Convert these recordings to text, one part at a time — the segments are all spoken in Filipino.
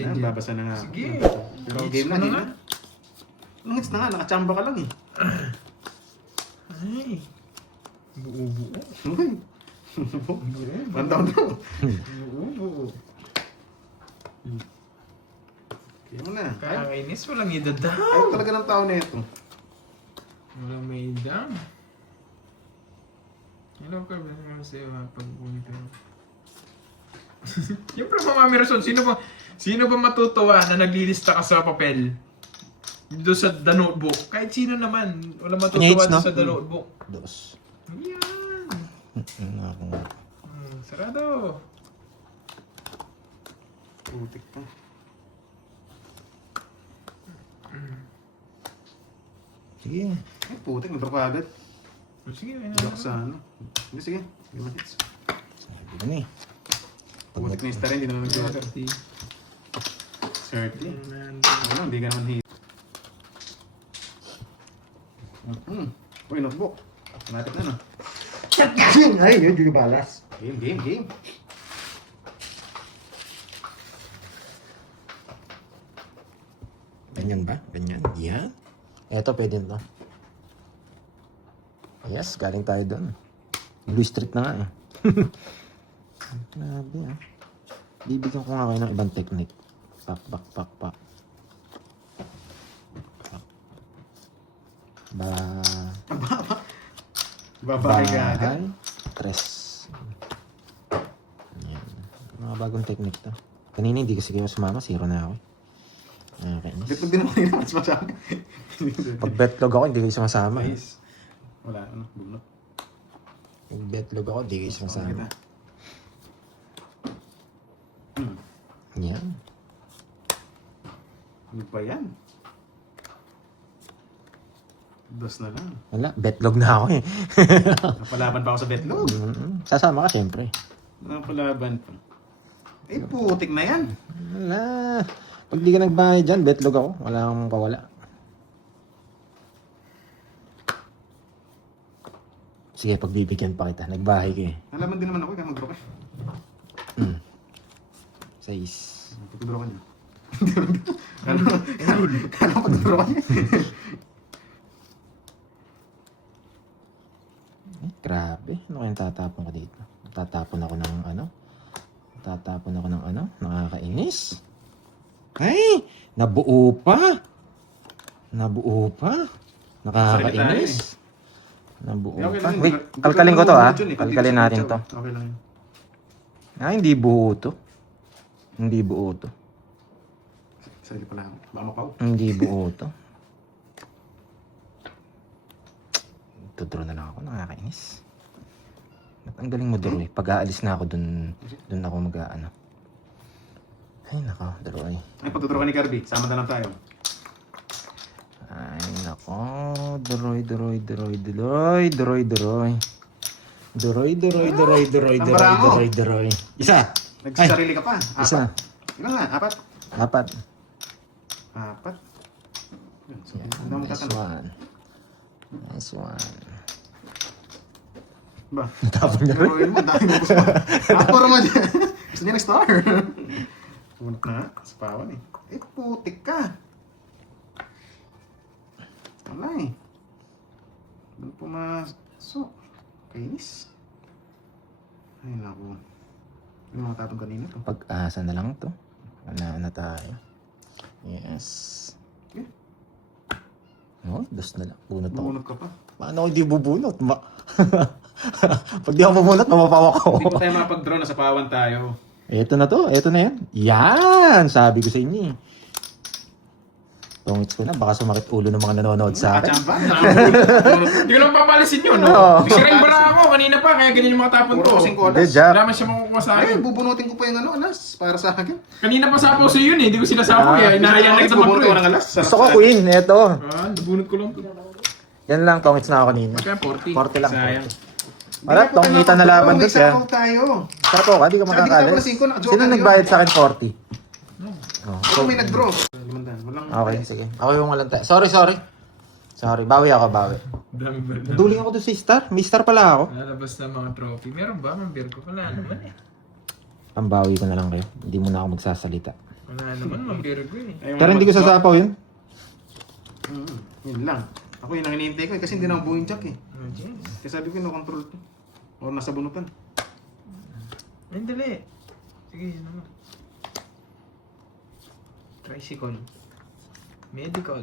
Yan, babasa na nga. Sige. Pero Hits game mo na, na game nga. na. Ang hits na nga, nakachamba ka lang eh. Ay. Buo-buo. Randown daw. Buo-buo. Kaya mo na. Ay, Kakainis, walang idadaw. ayaw talaga ng tao na ito. Walang may idam. Hello, Carmen. Ano sa'yo pag-ulit mo? Yung Mami Rason, sino ba matutuwa na naglilista ka sa papel? Doon sa The Notebook. Kahit sino naman, wala matutuwa Hits, no? doon sa The Notebook. Dos. Yan. Ako nga. Sarado. Putik ka. Sige. Ay, putik, nag-draw ka agad. Sige, Block sa ano. Hindi, sige. Game na hits. Sabi ko na eh. Putik na yung star, hindi na nag-draw. 30. Ano, hindi ka naman hit. Uy, notebook. Natik na no. Ay, yun yung balas. Game. Ganyan ba? Ganyan. Yan. Eto, pwede to. Yes, galing tayo doon. Blue Street na nga eh. Grabe ah. Bibigyan ko nga kayo ng ibang technique. Pak. Babae ka agad. Bahay. Tres. Yan. Mga bagong technique to. Kanina hindi kasi kayo sumama. Zero na ako. Okay. Dito din naman yun, mas masyado. Pag betlog ako, hindi kayo sumasama. Nice. Wala, ano, bunot. Pag betlog ako, hindi kayo sumasama. Yan. Ano ba yan? Dos na lang. Wala, betlog na ako eh. Napalaban pa ako sa betlog. Sasama ka siyempre. Napalaban pa. Eh, putik na yan. Wala. Pag di ka nagbayad dyan, betlog ako. Wala akong kawala. Sige, pagbibigyan pa kita. Nagbahay ka eh. Nalaman din naman ako, kaya mag-draw ka. 6. Pag-draw ka niya. Kala pag-draw ka niya. Grabe. Ano kayang tatapon ko dito? Tatapon ako ng ano? Nakakainis. Ay! Nabuo pa! Nakakainis. Nabuo Okay pa. lang yun. Wait, Hindi ko kalkalin ko naman to ha. bunot yun eh. Kalkalin natin to. Okay lang yun. Ah, hindi buo to. Hindi buo to. Sarili pala ako. Baka mapaw. Hindi buo to. Tuturo na lang ako. Nakakainis. Ang galing mo duro eh. Pag aalis na ako dun ako mag-aano. Ay nako, duro eh. Ay, pagtudraw ka ni Kirby. Sama na lang tayo. Ay nako, duroy. Isa. Nagsasarili ka pa. Isa. Ilan nga? Apat? Apat. Yun, so, Yan, ano mo nice tatanong? one. Nice one. Ba? Tapon niya rin. Turuin mo, dahil mo gusto. Puro mo dyan. Gusto niya ng-star. Punok na nga. Sa pawan eh. Eh, putik ka. Wala eh. Doon pumasok. Kainis. Ay, naku. Yung mga tatong kanina to. Pag-asa na lang to. Wala na tayo. Yes. Eh? No, dos na lang. Bunot ako. Bubunot ka pa. Paano ako hindi bubunot? Pag di ako bubunot, mapapawa ko. Hindi pa tayo makapag-draw. Nasa pawan tayo. Ito na to. Ito na yan. Yan! Sabi ko sa inyo eh. Tungits ko na. Baka sumakit ulo ng mga nanonood sa akin. Kachamba. Hindi ko lang papalisin yun, no? Oo. Sirang bara ako kanina pa, kaya ganyan yung mga tapon Puro ko. kasing Good kolas. job. Wala man siya makukuha sa Ay, akin. bubunutin ko pa yung ano, alas. Para sa akin. Kanina pa sapo sa yun eh, hindi ko sinasapo eh. Inahayaan lang sa Bubunot ko mga ng alas. Gusto ko queen. Ito. nabunot ko lang. Yan lang. Tungits na ako kanina. Kaya 40. 40 lang. Sayang. Wala, tongita na laban doon siya. May tayo. Sarap ako, di ka Sabi kita pala 5, makakalis. naka-joker Sino yun. nagbayad sa akin 40? Oh, Ako may nag-draw. Walang... okay, sige. Ako yung walang tayo. Sorry. Sorry, bawi ako. Dami ba? Duling ako doon sa star. May star pala ako. Lalabas na mga trophy. Meron ba? Mambir ko pala naman eh. Pambawi ko na lang kayo. Hindi mo na ako magsasalita. Wala naman, Mambirgo eh. Ayaw Pero na hindi ko mag-stop. sasapaw yun. Yun lang. Ako yun ang hinihintay ko kasi hindi na buong jack eh. Oh, jeez. Kaya sabi ko no-control to. O nasa bunutan. Ay, dali. Sige, yun naman. Tricycle. Medical.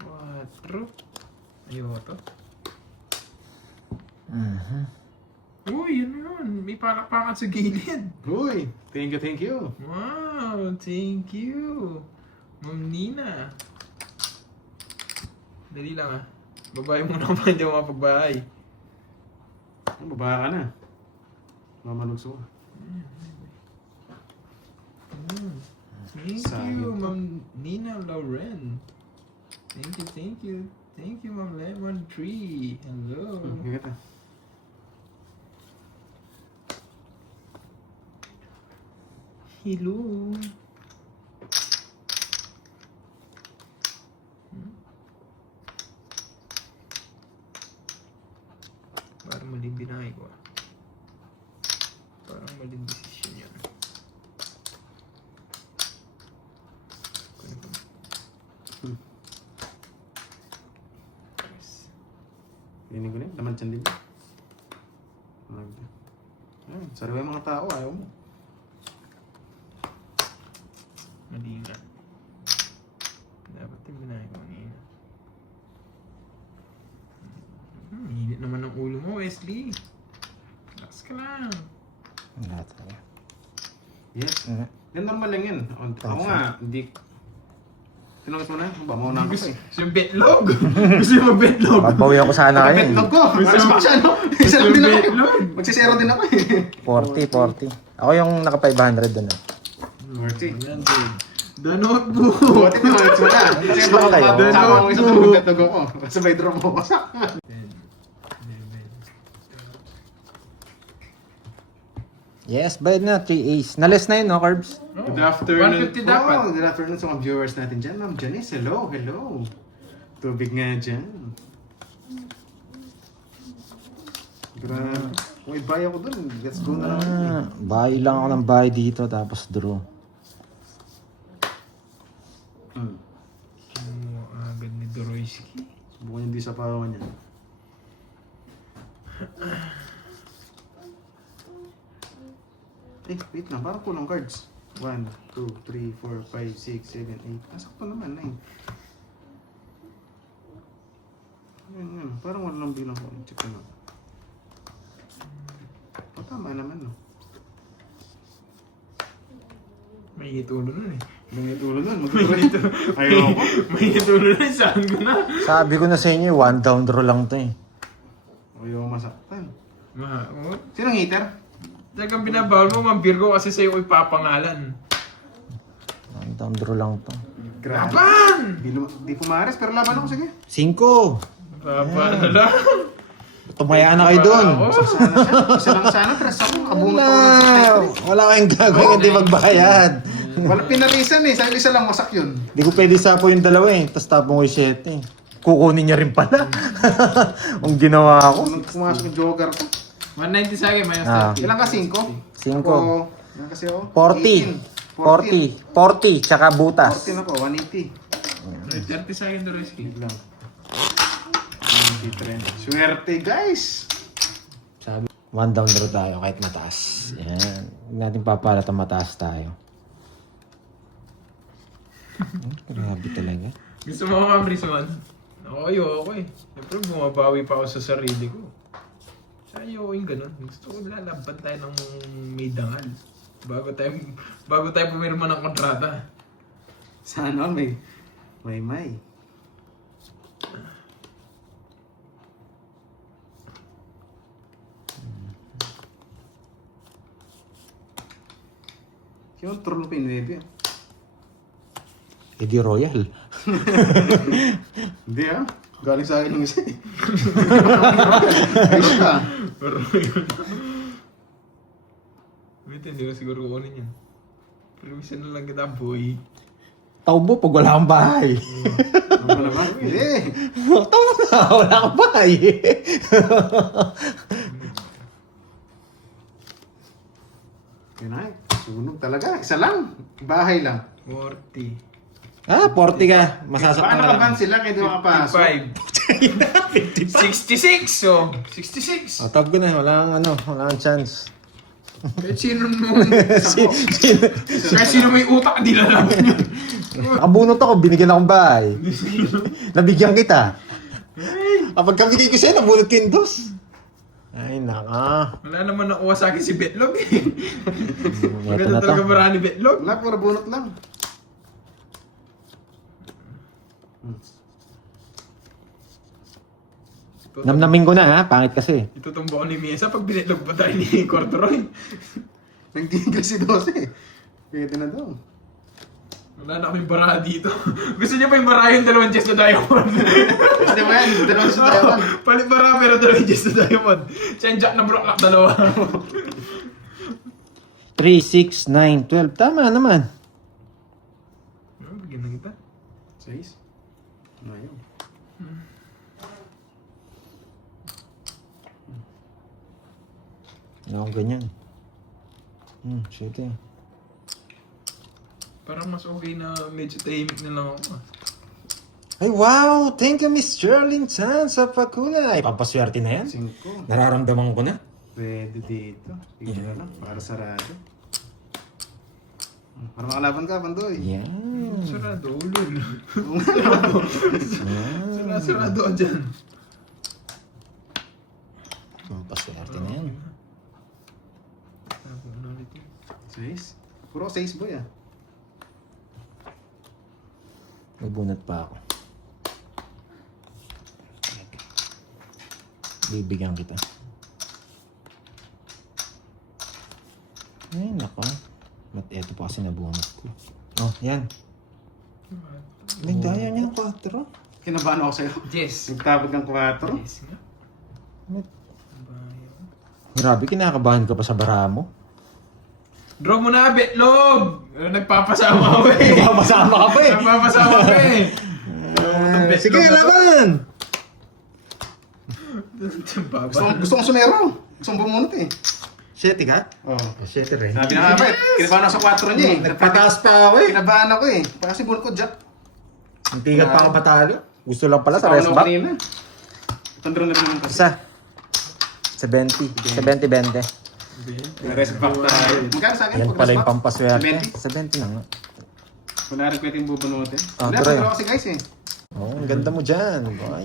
Quatro. Ayoko to. Uy, yun yun. May palakpakan sa gilid. Uy, thank you. Wow, thank you. Ma'am Nina. Dali lang ah. Babae muna pa, hindi ako mapagbahay. Ang baba ka na. Mamalugso ka. Thank Sayang you, to. Ma'am Nina Lauren. Thank you, Ma'am Lemon Tree. Hello. Higat ah. Hello. Parang maling binahay ko ah. Parang maling desisyon yan. Kunin ko. Yes. Pinig ko na yun. Laman dyan din. Ay, sariwa yung mga tao. Ayaw mo. Mali nga. Dapat yung binahay ko kanina. Init naman ang ulo mo, Wesley. Relax ka lang. Wala talaga. Yes. Mm. Yan normal lang yan. Ako nga, hindi... Tinangas mo na? Ba, mauna ka pa eh. Gusto yung betlog. Gusto yung mag-betlog. Babawi ako sana kayo. Betlog ko! Paras pa siya, no? Isa lang din ako eh. Magsisero din ako eh. 40. Ako yung naka 500 doon. Marty. Yan, dude. The notebook. Buti tinangas mo na. Kasi Slow baka kayo. sama ko isa tulog betlog ako. Sabay draw mo ko sa... Yes, bayad na. 3 A's. Nales na yun, no, Carbs? Good afternoon 150 dapat. po. Good afternoon sa mga viewers natin dyan. Ma'am Janice, hello. Tubig nga dyan. Grabe. Kung ibay ako dun, let's go na lang. Bahay lang ako ng bahay dito, tapos draw. Agad ni Doroyski. Mukhang hindi sa pawan niya. Wait lang. Parang kulang cards. 1, 2, 3, 4, 5, 6, 7, 8. Sakto naman, 9. Yan. Parang walang bilang ko. Check ko na. Tama naman, no? May itulo nun eh. Bungit ulo nun. Mag-try. Ayoko. May itulo nun, saan ko na. Sabi ko na sa inyo, 1 down draw lang to eh. Ayoko masaktan. Oh. Sinong hater? Talagang binabawal mo, Ma'am Virgo, kasi sa'yo ko ipapangalan. 1 down draw lang to. Grabe. Laban! Di pumares, pero laban ako. Sige. 5! Laban na lang. Tumayaan na kayo doon. Ako. Sana siya. Isa lang sana. Tres ako. Abunot ako ng 6 Wala kayong gagawin, hindi magbayad. Wala pinarisan eh. Sa isa lang wasak yun. Hindi ko pwede sapo yung dalawa eh. Tapos tapong ko yung 7 Kukunin niya rin pala. Ang ginawa ko. Nung pumasok yung jogger ko. 190 sa akin, minus Ah. 30. Ilan ka? 5? 5. Ilan kasi ako? 40. 40, tsaka butas. 14 ako. 180. 30 sa akin, Doroyski. Wait lang. 93. Swerte guys! Sabi, 1 down draw tayo kahit mataas. Yan. Huwag natin papalat ang mataas tayo. Grabe talaga. Gusto mo ako, Ma'am Rizwan? Ako, ayoko eh. Siyempre, bumabawi pa ako sa sarili ko. Ayoko yung ganun. Gusto ko lalaban tayo ng may dangal. Bago tayo pumirma ng kontrata. Sana may. Yung troll pa yung 9. Eddie Royal. Hindi ah. Galing sa akin yung isa eh. Ayos ka. Wait, hindi ko siguro kukunin yan. Permission na lang kita, boy. Taubo pag wala kang bahay. Ano naman? Hindi. Taubo na, wala kang bahay. Good night. Sunog talaga. Isa lang. Bahay lang. 40. Ah, 40 ka. Baka Masasaktan ka nakaban lang. sila kaya di makapasok. 55. 66, oh. 66. Oh, tab ko na. Wala kang chance. Kahit sino kahit sino may utak, di lalaban yun. Nakabunot ako, binigyan akong bahay. Nabigyan kita. Kapag kabigay ko sa'yo, nabunot ko yung dos. Ay, naka. Wala naman nakuha sa akin si Betlog eh. Ito Maganda na to. talaga marami Betlog. Wala, puro bunot lang. Namnamin ko na ha, pangit kasi. Itutumbo ko ni Mesa pag binetlog pa tayo ni Cortoroy. Nagtinggal si 12. Pwede na daw. Wala na kaming baraha dito. Gusto niya pa yung baraha yung dalawang chest na diamond. Gusto mo yan? Dalawang sa Taiwan. Palit baraha pero dalawang chest na diamond. Siya yung jack na broklak dalawa. 3, 6, 9, 12. Tama naman. Bigyan na kita. 6. Ayaw. Wala akong ganyan. Shit eh. Parang mas okay na medyo tahimik na lang ako. Ay, wow! Thank you, Miss Sherlyn Chan sa pagkulay. Papaswerte na yan. 5. Nararamdaman ko na. Pwede dito. Tignan na lang. Para sarado. Para makalaban ka, Pandoy. Yan. Sarado, ulol. Yan. Sarado ka dyan. Papaswerte na yan. Sabi na ulit yun. 6. Puro 6 boy ah. May bunot pa ako. Bibigyan kita. Ay, nako. Ba't eto pa kasi nabunot ko? Oh, yan. May daya niya 4. Kinabahan ako sa'yo. Yes. Nagtabag ng 4. Yes nga. Grabe, kinakabahan ka pa sa baraha mo. Draw mo na, Betlog! Nagpapasama ako eh. Papasama ka pa eh. Nagpapasama ka eh. Sige, laban! Gusto kong sumero. Gusto kong bumunot eh. 7 ka? Oo. 7 rin. Sabi na nga ba eh. Kinabahan ako sa 4 niya eh. Nagpataas pa ako eh. Kinabahan ako eh. Kasi bunot ko jack. Ang tigat pa ako patalo. Gusto lang pala sa rest Paano back. kanina? Tandro na rin naman kasi. Isa. 70. 70-20. Rest back tayo. Magkano sa akin? Yan pag pala rest yung back? pampaswerte. 70? 70 na nga. Wala rin pwede yung bubunutin. Ah, Wala, try. tandro kasi guys eh. Oh, ang ganda mo dyan, boy.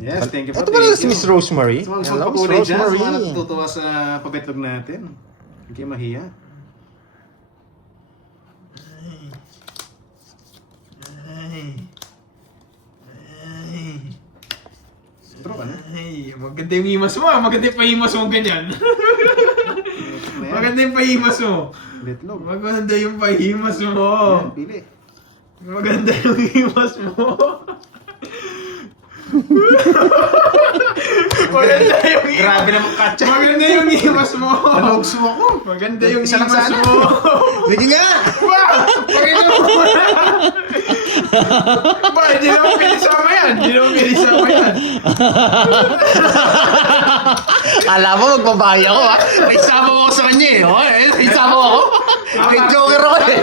Yes, thank you po, Ito pala thank si you. Miss Rosemary. Sa mga Hello, Miss pagpakulay dyan, sa mga Rosemary. natutuwa sa pabetlog natin. Hindi kayo mahiya. Draw ka na. Ay, maganda yung himas mo ah. Maganda yung pahimas mo ganyan. Maganda yung pahimas mo. Betlog. Maganda yung pahimas mo. Ayan, pili. Maganda yung himas mo. Maganda yung himas. Grabe naman katsa. Maganda yung himas mo. Nalugso ako. Maganda yung Isa lang himas sana. mo. Sige nga! Wow! Panginoon mo na! Ba, hindi naman pinisama yan. Hindi naman pinisama yan. Kala mo magbabahay ako ha? May isama mo ako sa kanya eh. Oh, may isama mo ako. May joker ako eh.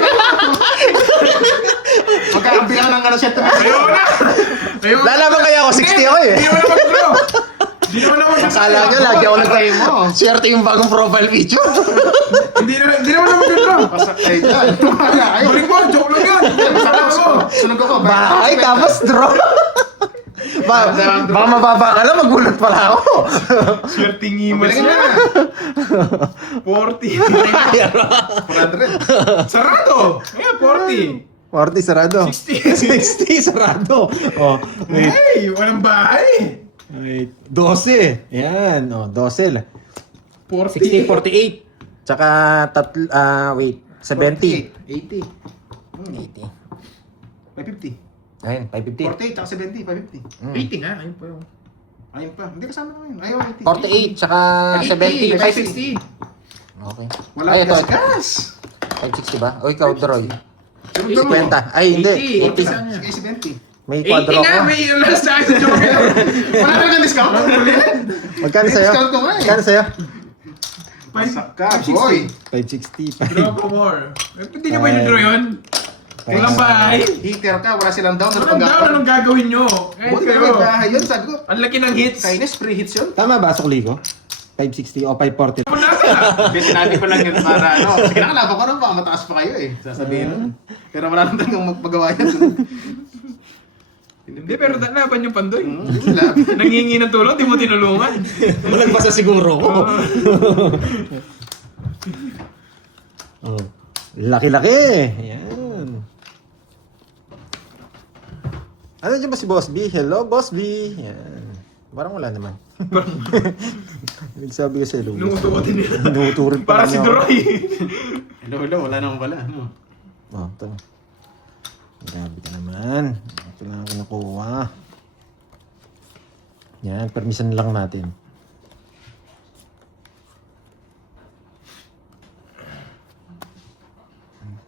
Magkakampihan ng ano siya ito. Ayaw na! Ayaw na! Lalaban kaya ako, 60 ako eh. Hindi naman naman bro! Hindi naman naman Akala nyo, lagi ako Patay mo. Swerte yung bagong profile picture. Hindi naman naman bro! Pasak kayo dyan. Wala kayo. Balik mo! Joke lang yan! Masarap ako. Sunog ako. Bahay, tapos draw. Baka mababa ka lang, magulat pala ako. Swerting himas Bilhin niya. na. 40. 400. Sarado! Ayan, 40. 40 sarado. 60. 60 sarado. Oh, wait. Ay, walang bahay. Wait. 12. Yan, oh, 12. 40. 60, 48. Tsaka, wait, 70. 80. 80. 550. Ayun, 550. 48 tsaka 70. 550. 80 nga, ayun pa yung... Ayun pa. Hindi kasama naman yun. Ayaw 80. 48, tsaka 70. 560. Okay. Wala Ay, ito. gas. 560 ba? O ikaw, Droy. Sunog mo. 50. Ay, hindi. 80. 80. Sige, 70. May 80 quadro nga, ako. may last sa akin sa joker. Wala na discount. Magkano May sa'yo? discount ko nga eh. Magkano sa'yo? Masak ka, boy! 560. Draw ko more. Hindi nyo ba yung yun? Walang bahay. Heater ka, wala silang down. Walang down, anong gagawin nyo? Kahit Buti kayo. may bahay yun, sabi ko. Ang laki ng hits. Kainis, free hits yun. Tama ba, Sukli ko? 560 o 540. Wala ka. Hindi, sinabi ko lang yun para ano. Sige na, kalaban ko nun, baka mataas pa kayo eh. Sasabihin nun. Pero wala nang talagang magpagawa yan. Hindi, pero laban yung pandoy. Hindi mo labi. Nangingi ng tulong, di mo tinulungan. Walang basa siguro ko. Oh. Laki-laki. Yan. Ano dyan ba si Boss B? Hello, Boss B. Yan. Parang wala naman. Nagsabi ko sa hello. Numutukotin nila. Inuuturin pa Para lang si niya ako. Duroy. Hello, wala naman pala. Oh, ito. Grabe ka naman. Ito lang ako nakuha. Yan, permission lang natin.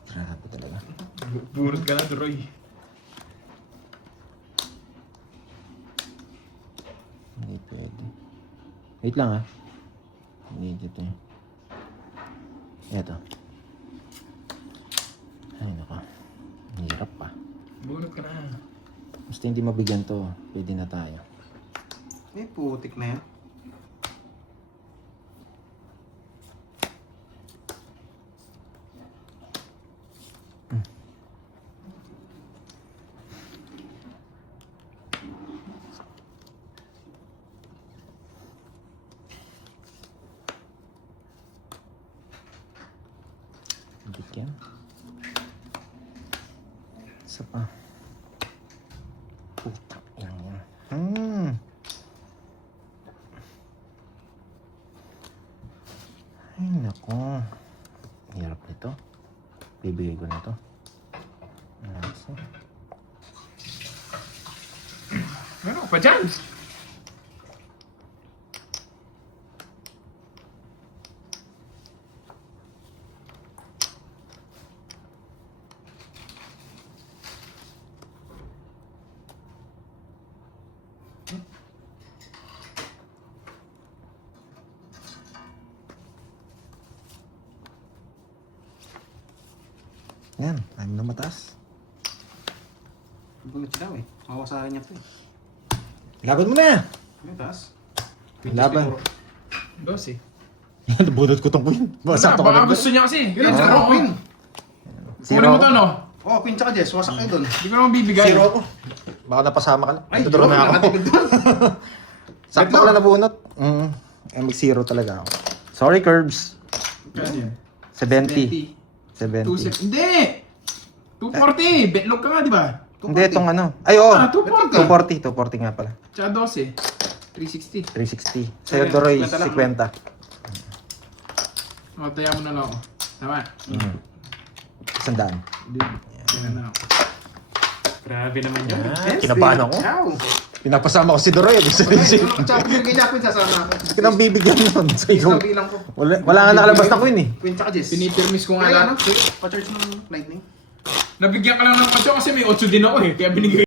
Grabe talaga. Burot ka na, Duroy. Hindi pwede. Wait lang ah. Hindi dito eh. Eto. Ay nako. Hirap pa. Burot ka na. Basta hindi mabigyan to. Pwede na tayo. Eh, putik na yan. Bigyan. Isa pa. Puta. Yan yan. Ay nako. Hirap nito. Bibigay ko na to. Nasa. Ano pa dyan? Yan. Time na mataas. Bunot siya daw eh. Mawasahan niya to eh. Laban mo na! Ano taas? Laban. 12. Bunot ko tong queen. Basta, baka gusto niya kasi. Ganun, Ganun, zero zero. queen. Kunin mo to, no? Oh, queen tsaka Jess. Wasak kayo dun. Hindi ko naman bibigay. Zero ako. Baka napasama ka lang. Ay, Tuturo na ako. nakatipid dun. Sakto ko lang nabunot. Eh, mag-zero talaga ako. Sorry, Curbs. Kaya yan. 70. 270. Hindi! 240! Betlog ka nga, di ba? Hindi, itong ano. Ay, oo. Ah, 240. 240 nga pala. Tsaka 12. 360. 360. Sa'yo, Doroy, 50 lang, 50. O, taya mo na lang ako. Tama. 100. Hindi. Kaya na ako. Grabe naman yun. Ah, kinabahan ako. Ciao. Pinapasama ko si Doroy. Gusto rin siya. Tsaka kay Jacqueline sasama ako. Kinang bibigyan nun. So, ikaw. Isang bilang ko. Wala nga nakalabas na queen eh. Queen tsaka Jess. Pinipirmis ko nga Kaya lang. ano, pa-charge ng lightning. Nabigyan ka lang ng 8 kasi may 8 din ako eh. Kaya binigay